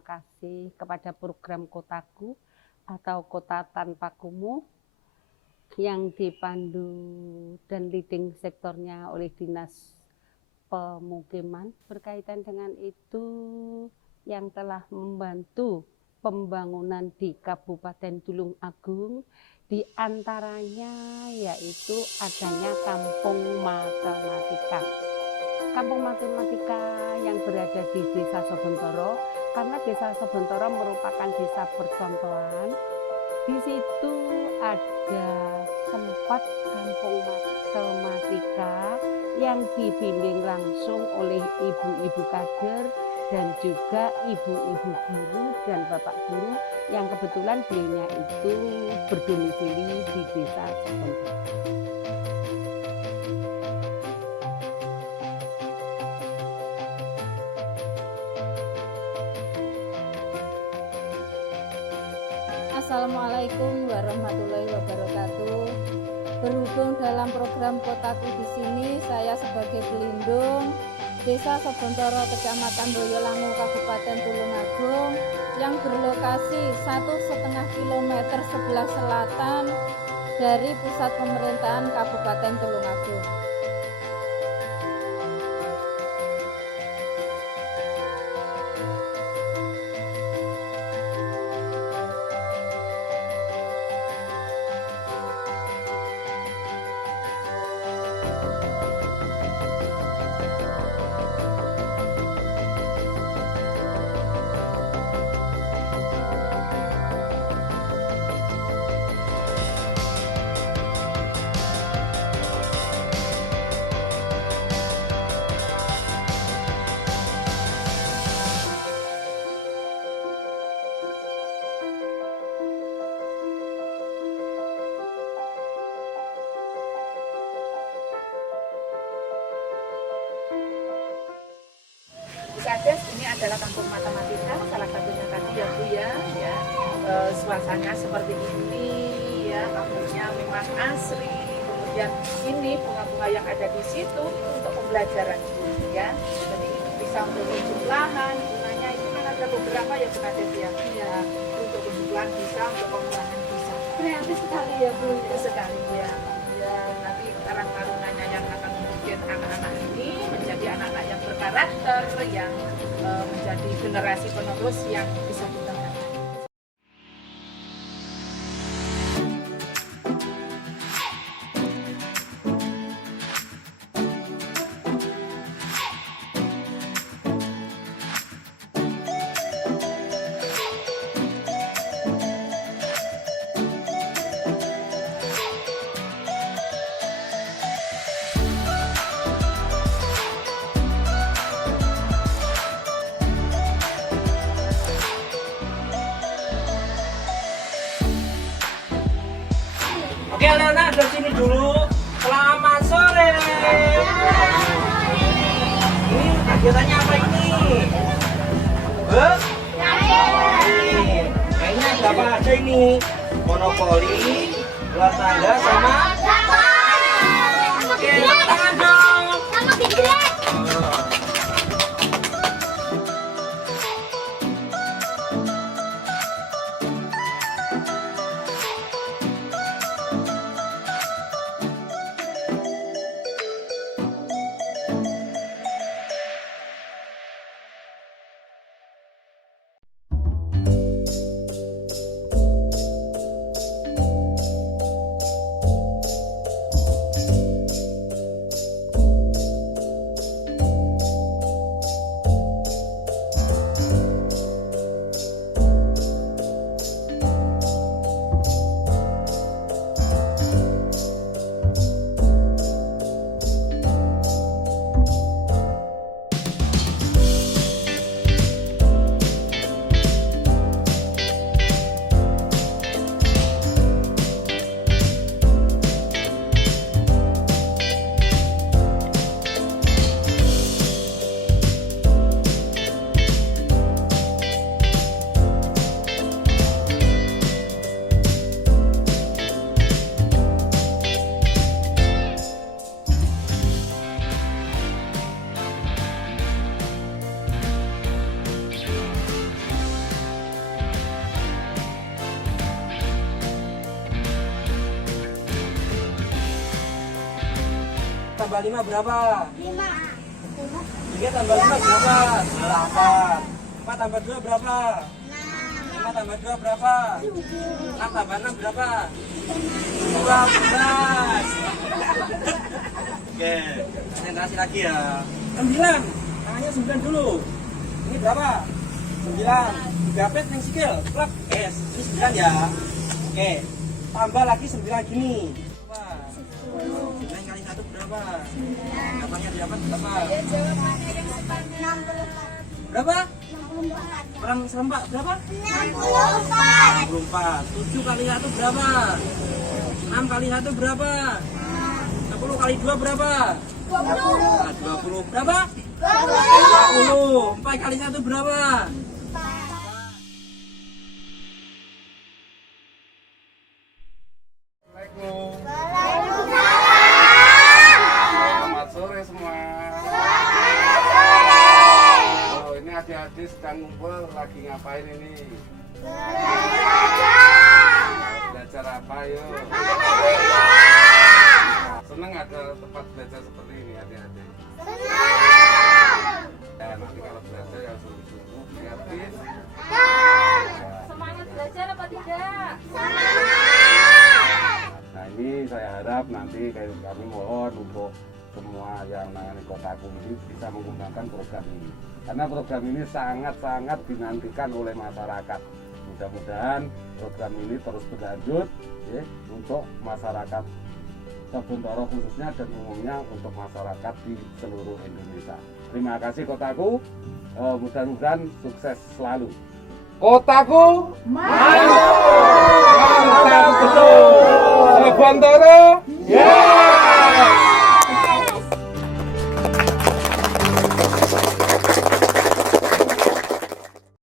berterima kasih kepada program Kotaku atau Kota Tanpa Kumuh yang dipandu dan leading sektornya oleh Dinas Pemukiman. Berkaitan dengan itu yang telah membantu pembangunan di Kabupaten Tulung Agung, di antaranya yaitu adanya Kampung Matematika. Kampung Matematika yang berada di Desa Sobontoro, karena Desa Sobontoro merupakan desa percontohan. Di situ ada tempat Kampung Matematika yang dibimbing langsung oleh ibu-ibu kader dan juga ibu-ibu guru dan bapak guru yang kebetulan beliaunya itu berdomisili di Desa Sobontoro. Assalamualaikum warahmatullahi wabarakatuh. Berhubung dalam program Kotaku di sini, saya sebagai pelindung Desa Sobontoro, Kecamatan Boyolangu, Kabupaten Tulungagung, yang berlokasi 1,5 kilometer sebelah selatan dari pusat pemerintahan Kabupaten Tulungagung. Kades ini adalah Kampung Matematika, salah satunya tadi ya Bu ya, suasana seperti ini ya, kampungnya memang asri. Kemudian ini bunga-bunga yang ada di situ itu untuk pembelajaran ya, jadi bisa untuk unjuk lahan, bunganya itu kan ada beberapa ya Bu Kades ya, untuk unjuk lahan bisa, untuk pengembangan bisa. Kreatif sekali ya Bu, sekali ya. Ya nanti Karang Tarunanya yang akan membuat anak-anak ini menjadi anak-anak yang berkarakter, yang menjadi generasi penerus yang bisa kita banggakan. Oke, anak-anak dari sini dulu. Selamat sore. Ini kegiatannya apa ini? Mainnya ada apa aja ini? Monopoli, bola tangga, sama? Oke, tepuk tangan dong. tambah 5 berapa? 5. 3 tambah 5 berapa? 8. 4 tambah 2 berapa? 6. 5 tambah 2 berapa? 6 tambah 6 berapa? 12. Oke, konsentrasi lagi ya. 9. Tangannya 9 dulu. Ini berapa? 9. Digapet yang sikil. Plak. Yes. Ini 9 ya. Oke. Tambah lagi 9 gini. 9 kali 1 berapa? 9. Gampangnya didapat berapa? Berapa? 64. Kurang serempak berapa? 64. 7 kali 1 berapa? 6 kali 1 berapa? 10 kali 2 berapa? 20. Berapa? 20. 4 kali 1 berapa? Selamat sore semua. Oh, ini adik-adik sedang ngumpul lagi ngapain ini? Belajar apa yuk? Seneng ada tempat belajar seperti ini adik-adik? Ya, nanti kalau belajar ya sungguh-sungguh kreatif. Semangat belajar apa tidak? Nah ini saya harap nanti kami mohon untuk semua yang menangani Kotaku ini bisa menggunakan program ini. Karena program ini sangat-sangat dinantikan oleh masyarakat. Mudah-mudahan program ini terus berlanjut ya, untuk masyarakat Kebun-Toro khususnya dan umumnya untuk masyarakat di seluruh Indonesia. Terima kasih Kotaku, mudah-mudahan sukses selalu. Kotaku maju, mantap betul. Kebun-Toro, ya.